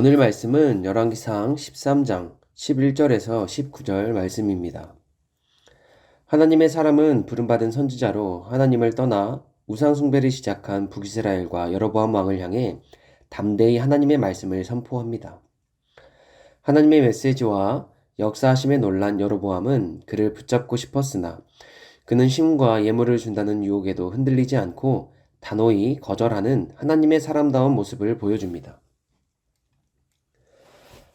오늘 말씀은 열왕기상 13장 11절에서 19절 말씀입니다. 하나님의 사람은 부름받은 선지자로 하나님을 떠나 우상 숭배를 시작한 북이스라엘과 여로보암 왕을 향해 담대히 하나님의 말씀을 선포합니다. 하나님의 메시지와 역사하심에 놀란 여로보암은 그를 붙잡고 싶었으나 그는 신과 예물을 준다는 유혹에도 흔들리지 않고 단호히 거절하는 하나님의 사람다운 모습을 보여줍니다.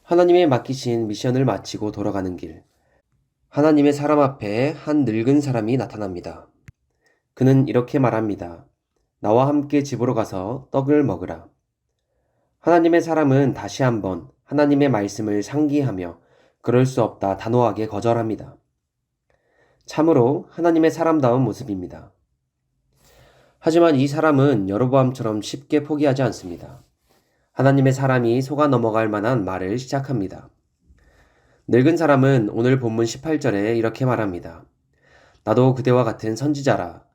하나님의 맡기신 미션을 마치고 돌아가는 길. 하나님의 사람 앞에 한 늙은 사람이 나타납니다. 그는 이렇게 말합니다. 나와 함께 집으로 가서 떡을 먹으라. 하나님의 사람은 다시 한번 하나님의 말씀을 상기하며 그럴 수 없다 단호하게 거절합니다. 참으로 하나님의 사람다운 모습입니다. 하지만 이 사람은 여로보암처럼 쉽게 포기하지 않습니다. 하나님의 사람이 속아 넘어갈 만한 말을 시작합니다. 늙은 사람은 오늘 본문 18절에 이렇게 말합니다. 나도 그대와 같은 선지자라.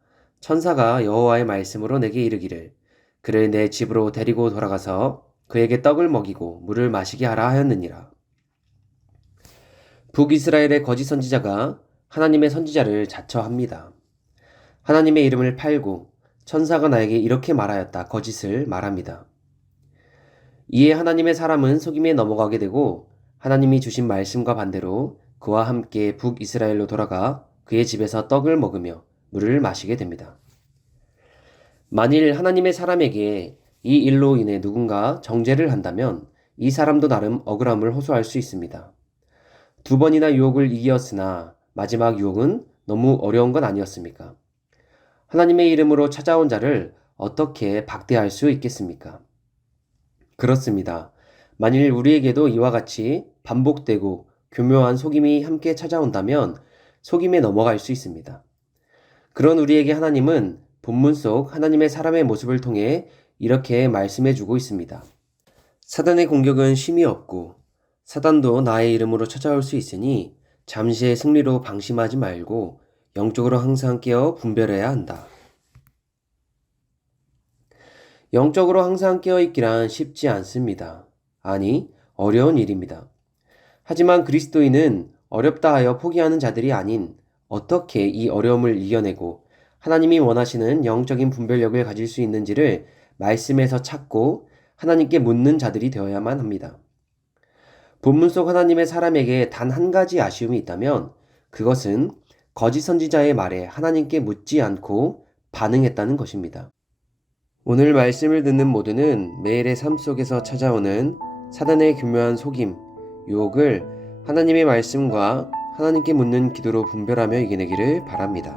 천사가 여호와의 말씀으로 내게 이르기를 그를 내 집으로 데리고 돌아가서 그에게 떡을 먹이고 물을 마시게 하라 하였느니라. 북이스라엘의 거짓 선지자가 하나님의 선지자를 자처합니다. 하나님의 이름을 팔고 천사가 나에게 이렇게 말하였다 거짓을 말합니다. 이에 하나님의 사람은 속임에 넘어가게 되고 하나님이 주신 말씀과 반대로 그와 함께 북이스라엘로 돌아가 그의 집에서 떡을 먹으며 물을 마시게 됩니다. 만일 하나님의 사람에게 이 일로 인해 누군가 정죄를 한다면 이 사람도 나름 억울함을 호소할 수 있습니다. 두 번이나 유혹을 이겼으나 마지막 유혹은 너무 어려운 건 아니었습니까? 하나님의 이름으로 찾아온 자를 어떻게 박대할 수 있겠습니까? 그렇습니다. 만일 우리에게도 이와 같이 반복되고 교묘한 속임이 함께 찾아온다면 속임에 넘어갈 수 있습니다. 그런 우리에게 하나님은 본문 속 하나님의 사람의 모습을 통해 이렇게 말씀해 주고 있습니다. 사단의 공격은 쉼이 없고 사단도 나의 이름으로 찾아올 수 있으니 잠시의 승리로 방심하지 말고 영적으로 항상 깨어 분별해야 한다. 영적으로 항상 깨어있기란 쉽지 않습니다. 아니, 어려운 일입니다. 하지만 그리스도인은 어렵다 하여 포기하는 자들이 아닌 어떻게 이 어려움을 이겨내고 하나님이 원하시는 영적인 분별력을 가질 수 있는지를 말씀에서 찾고 하나님께 묻는 자들이 되어야만 합니다. 본문 속 하나님의 사람에게 단 한 가지 아쉬움이 있다면 그것은 거짓 선지자의 말에 하나님께 묻지 않고 반응했다는 것입니다. 오늘 말씀을 듣는 모두는 매일의 삶 속에서 찾아오는 사단의 교묘한 속임, 유혹을 하나님의 말씀과 하나님께 묻는 기도로 분별하며 이겨내기를 바랍니다.